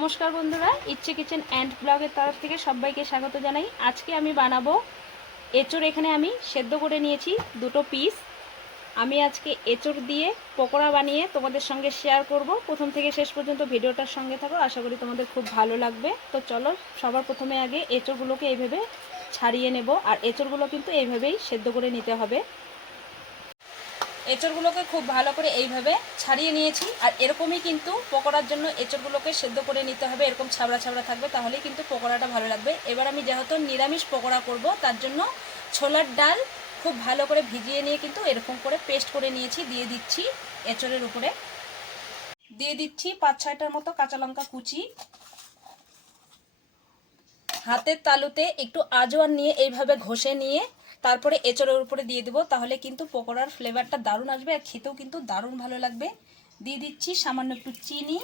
নমস্কার বন্ধুরা, ইচ্ছে কিচেন অ্যান্ড ব্লগের তরফ থেকে সবাইকে স্বাগত জানাই। আজকে আমি বানাবো এঁচড়। এখানে আমি সেদ্ধ করে নিয়েছি দুটো পিস আমি আজকে এঁচড় দিয়ে পকোড়া বানিয়ে তোমাদের সঙ্গে শেয়ার করব। প্রথম থেকে শেষ পর্যন্ত ভিডিওটার সঙ্গে থাকো, আশা করি তোমাদের খুব ভালো লাগবে। তো চলো, সবার প্রথমে আগে এঁচড়গুলোকে এইভাবে ছাড়িয়ে নেব। আর এঁচড়গুলো কিন্তু এইভাবেই সেদ্ধ করে নিতে হবে। এঁচড়গুলোকে খুব ভালো করে এইভাবে ছাড়িয়ে নিয়েছি। আর এরকমই কিন্তু পকোড়ার জন্য এঁচড়গুলোকে সেদ্ধ করে নিতে হবে। এরকম ছাবড়া ছাবড়া থাকবে, তাহলেই কিন্তু পকোড়াটা ভালো লাগবে। এবার আমি যেহেতু নিরামিষ পকোড়া করব, তার জন্য ছোলার ডাল খুব ভালো করে ভিজিয়ে নিয়ে কিন্তু এরকম করে পেস্ট করে নিয়েছি, দিয়ে দিচ্ছি এঁচড়ের উপরে। দিয়ে দিচ্ছি পাঁচ ছয়টার মতো কাঁচা লঙ্কা কুচি। হাতের তালুতে একটু আজওয়ান নিয়ে এইভাবে ঘষে নিয়ে তারপরে এঁচড়ের উপরে দিয়ে দেবো, তাহলে কিন্তু পকোড়ার ফ্লেভারটা দারুণ আসবে আর খেতেও কিন্তু দারুণ ভালো লাগবে। দিয়ে দিচ্ছি সামান্য একটু চিনি,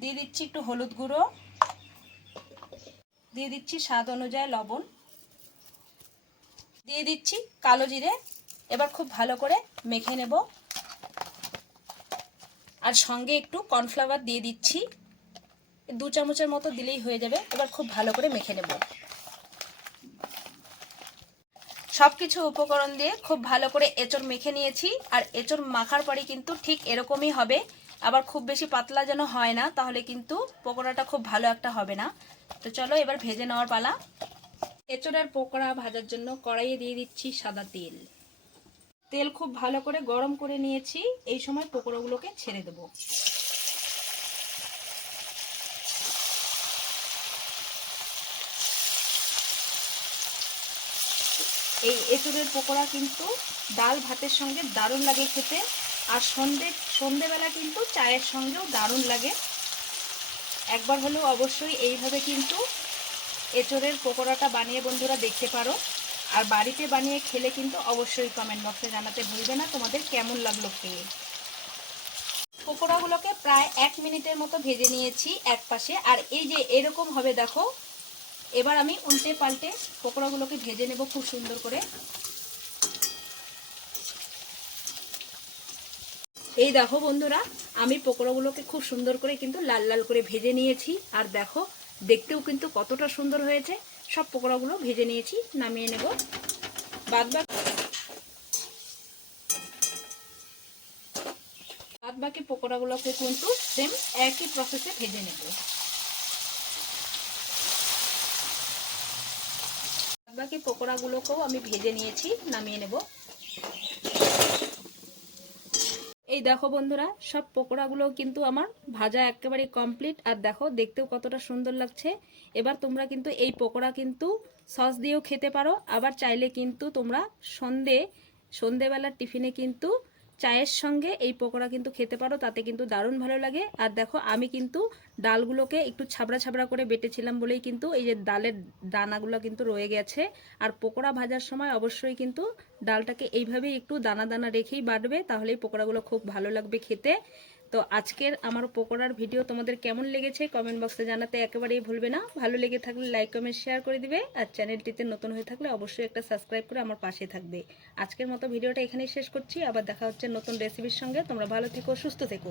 দিয়ে দিচ্ছি একটু হলুদ গুঁড়ো, দিয়ে দিচ্ছি স্বাদ অনুযায়ী লবণ, দিয়ে দিচ্ছি কালো জিরে, এবার খুব ভালো করে মেখে নেব। আর সঙ্গে একটু কর্নফ্লাওয়ার দিয়ে দিচ্ছি। দু চামচের মতো দিলেই হয়ে যাবে। এবার খুব ভালো করে মেখে নেব। সব কিছু উপকরণ দিয়ে খুব ভালো করে এঁচড় মেখে নিয়েছি। আর এঁচড় মাখার পরে কিন্তু ঠিক এরকমই হবে। আবার খুব বেশি পাতলা যেন হয় না, তাহলে কিন্তু পকোড়াটা খুব ভালো একটা হবে না। তো চলো এবার ভেজে নেওয়ার পালা। এঁচড়ের পকোড়া ভাজার জন্য কড়াইয়ে দিয়ে দিচ্ছি সাদা তেল। তেল খুব ভালো করে গরম করে নিয়েছি। এই সময় পকোড়াগুলোকে ছেড়ে দেবো। এই এঁচুড়ের পকোড়া কিন্তু ডাল ভাতের সঙ্গে দারুণ লাগে খেতে। আর সন্ধে, সন্ধেবেলা কিন্তু চায়ের সঙ্গেও দারুণ লাগে। একবার হলেও অবশ্যই এইভাবে কিন্তু এঁচড়ের পকোড়াটা বানিয়ে বন্ধুরা দেখতে পারো। আর বাড়িতে বানিয়ে খেলে কিন্তু অবশ্যই কমেন্ট বক্সে জানাতে ভুলবে না তোমাদের কেমন লাগল খেয়ে। পকোড়াগুলোকে প্রায় এক মিনিটের মতো ভেজে নিয়েছি এক পাশে আর এই যে এরকম হবে দেখো এবার আমি উল্টে পাল্টে পকোড়াগুলোকে ভেজে নেব খুব সুন্দর করে। এই দেখো বন্ধুরা, আমি পকোড়াগুলোকে খুব সুন্দর করে কিন্তু লাল লাল করে ভেজে নিয়েছি, আর দেখো দেখতেও কিন্তু কতটা সুন্দর হয়েছে। সব পকোড়াগুলো ভেজে নিয়েছি, নামিয়ে নেব। বাদ বাদ বাকি পকোড়াগুলোকে কিন্তু সেম একই প্রসেসে ভেজে নেব। বাকি পকোড়াগুলোকেও আমি ভেজে নিয়েছি, নামিয়ে নেব। এই দেখো বন্ধুরা, সব পকোড়াগুলো কিন্তু আমার ভাজা একেবারে কমপ্লিট আর দেখো, দেখতেও কতটা সুন্দর লাগছে। এবার তোমরা কিন্তু এই পকোড়া কিন্তু সস দিয়েও খেতে পারো। আবার চাইলে কিন্তু তোমরা সন্ধে, সন্ধেবেলার টিফিনে কিন্তু চায়ের সঙ্গে এই পকোড়া কিন্তু খেতে পারো, তাতে কিন্তু দারুণ ভালো লাগে। আর দেখো, আমি কিন্তু ডালগুলোকে একটু ছাবড়া ছাবড়া করে বেটেছিলাম বলেই কিন্তু এই যে ডালের দানাগুলো কিন্তু রয়ে গেছে। আর পকোড়া ভাজার সময় অবশ্যই কিন্তু ডালটাকে এইভাবেই একটু দানা দানা রেখেই বাটবে, তাহলেই পকোড়াগুলো খুব ভালো লাগবে খেতে। তো আজকের আমার পকোড়ার ভিডিও তোমাদের কেমন লেগেছে কমেন্ট বক্সে জানাতে একেবারেই ভুলবে না। ভালো লেগে থাকলে লাইক, কমেন্ট, শেয়ার করে দিবে আর চ্যানেলটিতে নতুন হয়ে থাকলে অবশ্যই একটা সাবস্ক্রাইব করে আমার পাশে থাকবে। আজকের মতো ভিডিওটা এখানেই শেষ করছি। আবার দেখা হচ্ছে নতুন রেসিপির সঙ্গে। তোমরা ভালো থেকো, সুস্থ থেকো।